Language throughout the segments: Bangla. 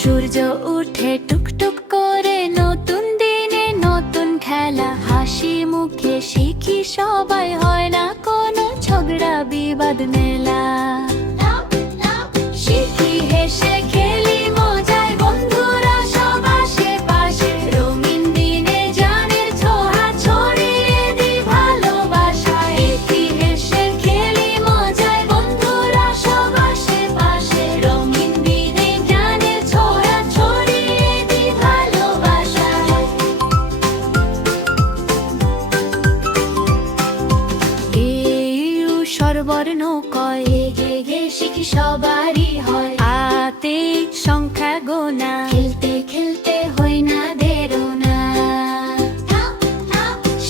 সূর্য উঠে টুকটুক করে, নতুন দিনে নতুন খেলা। হাসি মুখে শিখি সবাই, হয় না কোনো ঝগড়া বিবাদ মেলা। শিখি হেসে খেলি মজায়, বন্ধুরা সব আশেপাশে। রঙিন দিনে জানের ছোঁয়া ছড়িয়ে দিই ভালোবাসায়। শিখি হেসে খেলি মজায়, বন্ধুরা সব আশেপাশে। রঙিন দিনে জানের ছোঁয়া ছড়িয়ে দিই ভালোবাসায়। স্বরবর্ণ কয়, গে গে শিখি সবারই হয়। আতে সংখ্যা গোনা, খেলতে খেলতে হই না দেরোনা।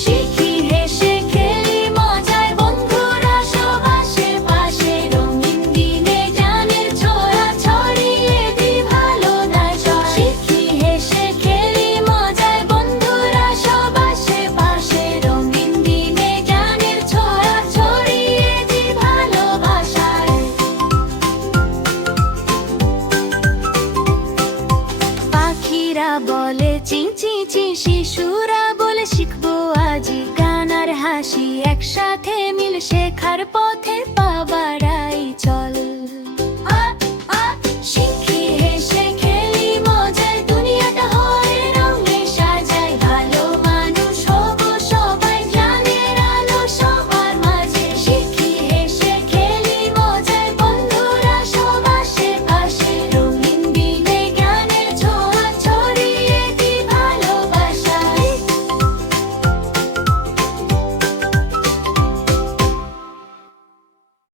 শিখি হেসে খেলি মজায়, বন্ধুরা সব আশেপাশে। রঙিন দিনে জানের ছোঁয়া ছড়িয়ে দিই ভালোবাসায়। শিখি হেসে খেলি মজায়, বন্ধুরা সব আশেপাশে। রঙিন দিনে জানের ছোঁয়া ছড়িয়ে দিই ভালোবাসায়। পাখিরা বলে চি চি চি, শিশুরা বলে শিখবো আজই। গান আর হাসি একসাথে মিল শেখার পথে পা বাড়াই।